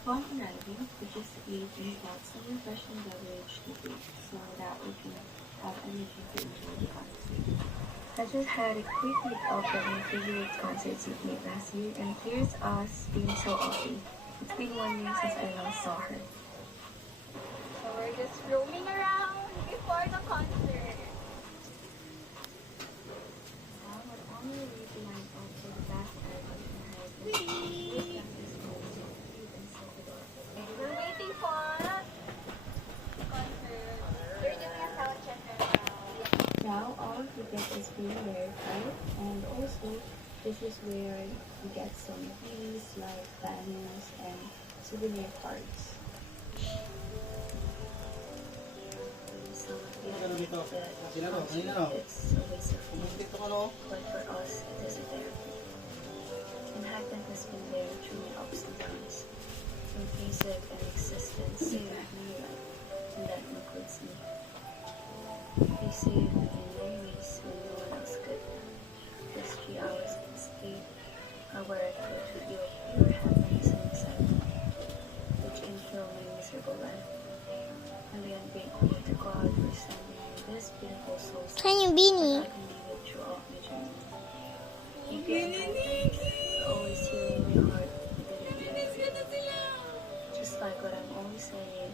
Upon arriving, we just ate and got some refreshing beverage to drink so that we can have energy to enjoy the concert. I just had a quick look up at my favorite concerts we made last year, and here's us being so happy. It's been 1 year since I last saw her. So we're just roaming around before the concert. Now we're on our way to line up for the last album in Hawaii. We're waiting for concert. They're doing a sound check right now. Now all we get is being verified, and also this is where we get some goodies like banners and souvenir cards. So it's a waste of money, but for us it is a therapy. And Hackett has been there through ups and downs, through music and existence that we like, and that includes me. They say in ways when no one else could. Just 3 hours in sleep, where I could feel pure happiness and excitement, which can fill my miserable life. And I am grateful to God for sending me this beautiful soul that I can be with throughout my journey. Thank you, Hackett, for always healing my heart with it. Just like what I'm always saying,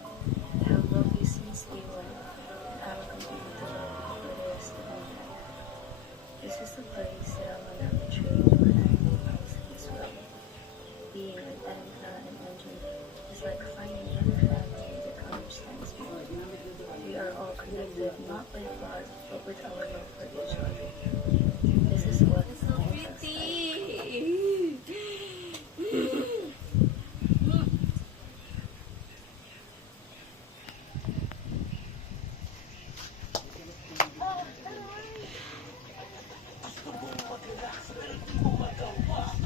I have loved you since day one, and I will continue to love you for the rest of my life. This is the place that I will never trade for anything else in this world. Being with Anka and Angela is like finding another family that understands me. We are all connected not by blood, but with our love for each other. This is what So pretty.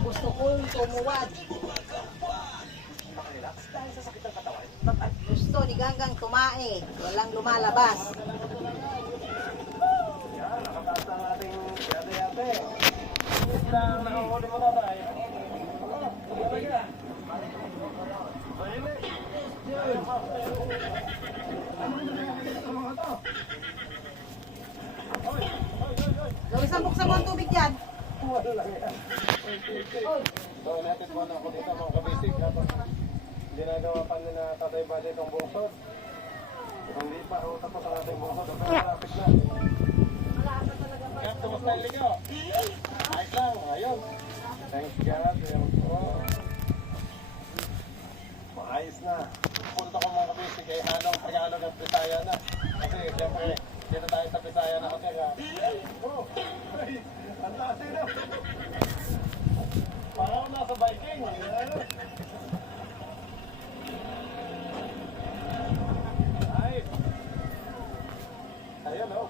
Gusto kong tumuwad. Gusto ni Ganggang tumae. Walang lumalabas. Nakataas ang ating yate-yate. Isang nakahuli mo na tayo. Gawin buksan mo ang tubig dyan. So, natin po na ako dito mga kabisig habang ginagawa pa nila Tatay Bade itong bungsod. Hindi pa ako tapos ang ating bungsod. Malapit na. Kaya, kumusta yung ligaw? Ayos lang, ayun. Thanks God. Maayos na. Punta ko mga kabisig kay Hanong Tagalog at Bisaya na. Kasi siyempre, dito tayo sa Bisaya na hotel. Oh, ay, ang taas na. Parang nasa biking. Ay. Ayun o.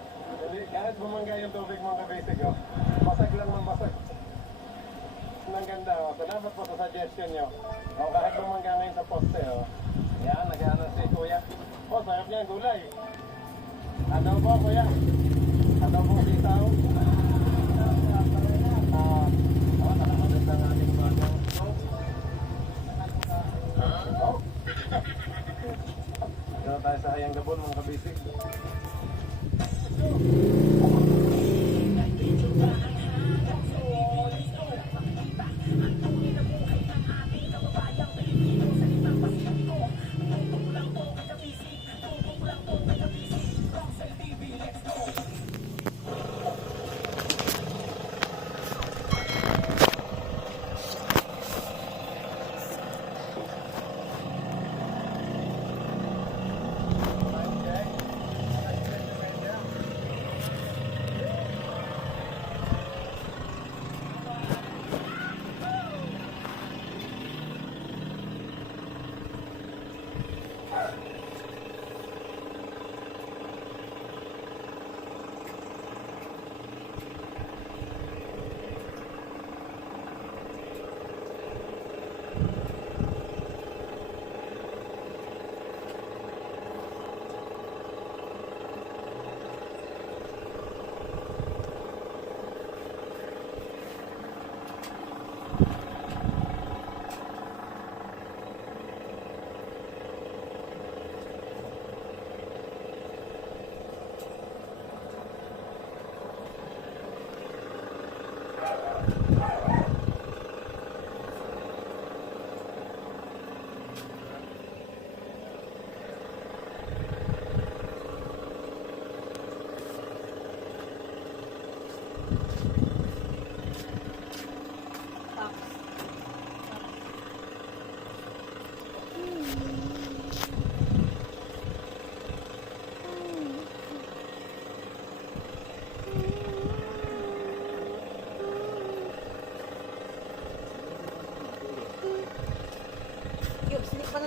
Kahit bumangga yung tubig mga kabisig o. Basag lang ng basag. Ang ganda o. Salamat po sa suggestion nyo. O kahit bumangga ngayon sa poste o. Yan, nag-ano si kuya. O, sarap niya ang gulay. Ano po kuya? Ano po sitaw? Nakamalit ang ating bagong soap. Dito tayo sa Hayang Gabon mga kabisig.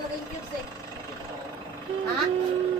talaga yung cubes eh. Ha?